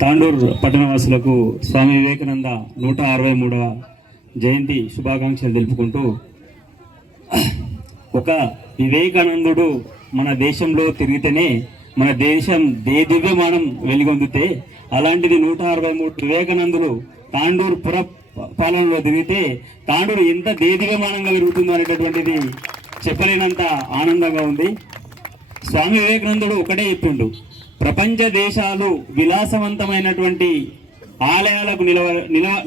తాండూరు పట్టణవాసులకు స్వామి వివేకానంద 163వ జయంతి శుభాకాంక్షలు తెలుపుకుంటూ, ఒక వివేకానందుడు మన దేశంలో తిరిగితేనే మన దేశం దివ్యమానం వెలుగొందితే, అలాంటిది 163 వివేకానందులు తాండూరు పుర పాలనలో తిరిగితే తాండూరు ఎంత దివ్యమానంగా పెరుగుతుందో అనేటటువంటిది చెప్పలేనంత ఆనందంగా ఉంది. స్వామి వివేకానందుడు ఒకటే చెప్పిండు, ప్రపంచ దేశాలు విలాసవంతమైనటువంటి ఆలయాలకు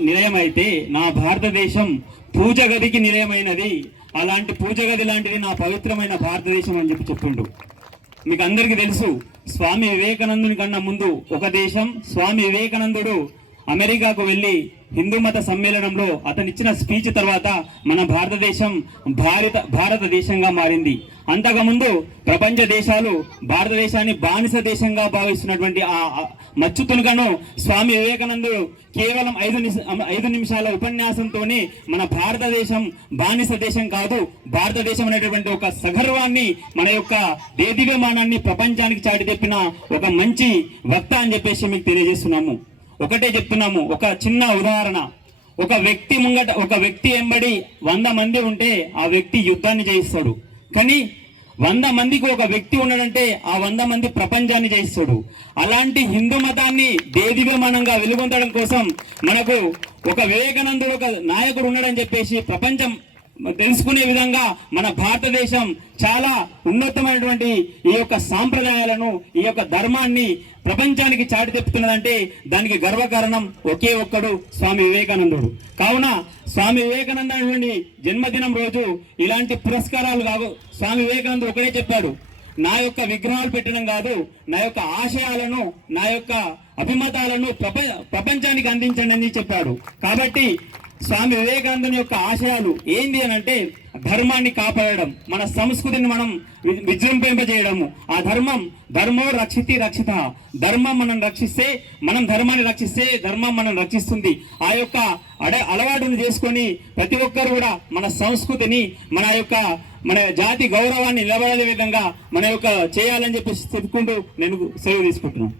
నిలయమైతే నా భారతదేశం పూజ గదికి నిలయమైనది, అలాంటి పూజ గది లాంటిది నా పవిత్రమైన భారతదేశం అని చెప్పిండు. మీకు అందరికీ తెలుసు, స్వామి వివేకానందుని కన్నా ముందు ఒక దేశం, స్వామి వివేకానందుడు అమెరికాకు వెళ్ళి హిందూ మత సమ్మేళనంలో అతనిచ్చిన స్పీచ్ తర్వాత మన భారతదేశం భారతదేశంగా మారింది. అంతకుముందు ప్రపంచ దేశాలు భారతదేశాన్ని బానిస దేశంగా భావిస్తున్నటువంటి ఆ మచ్చు తునకను స్వామి వివేకానందుడు కేవలం 5 నిమిషాల ఉపన్యాసంతోనే మన భారతదేశం బానిస దేశం కాదు, భారతదేశం అనేటువంటి ఒక సగర్వాన్ని, మన యొక్క దేదీవ్యమానాన్ని ప్రపంచానికి చాటి చెప్పిన ఒక మంచి వక్త అని చెప్పేసి మీకు తెలియజేస్తున్నాము. ఒకటే చెప్తున్నాము, ఒక చిన్న ఉదాహరణ. ఒక వ్యక్తి ఎంబడి 100 మంది ఉంటే ఆ వ్యక్తి యుద్ధాన్ని జయిస్తాడు. కానీ 100 మందికి ఒక వ్యక్తి ఉన్నాడంటే ఆ 100 మంది ప్రపంచాన్ని జయిస్తాడు. అలాంటి హిందూ మతాన్ని దేదీవ్యమానంగా వెలుగొందడం కోసం మనకు ఒక వివేకానందుడు, ఒక నాయకుడు ఉన్నాడని చెప్పేసి ప్రపంచం తెలుసుకునే విధంగా మన భారతదేశం చాలా ఉన్నతమైనటువంటి ఈ యొక్క సాంప్రదాయాలను, ఈ యొక్క ధర్మాన్ని ప్రపంచానికి చాటి తెప్పుతున్నదంటే దానికి గర్వకారణం ఒకే ఒక్కడు, స్వామి వివేకానందుడు. కావున స్వామి వివేకానంద జన్మదినం రోజు ఇలాంటి పురస్కారాలు కావు. స్వామి వివేకానందుడు ఒకటే చెప్పాడు, నా యొక్క విగ్రహాలు పెట్టడం కాదు, నా యొక్క ఆశయాలను, నా యొక్క అభిమతాలను ప్రపంచానికి అందించండి అని చెప్పాడు. కాబట్టి స్వామి వివేకానందుని యొక్క ఆశయాలు ఏంది అని అంటే, ధర్మాన్ని కాపాడడం, మన సంస్కృతిని మనం విజృంభింపజేయడము. ఆ ధర్మో రక్షితి రక్షిత, ధర్మం మనం రక్షిస్తే, మనం ధర్మాన్ని రక్షిస్తే ధర్మం మనం రక్షిస్తుంది. ఆ యొక్క అలవాటును చేసుకొని ప్రతి ఒక్కరు కూడా మన సంస్కృతిని, మన జాతి గౌరవాన్ని నిలబడే విధంగా మన యొక్క చేయాలని చెప్పేసి చెప్పుకుంటూ నేను సెలవు తీసుకుంటున్నాను.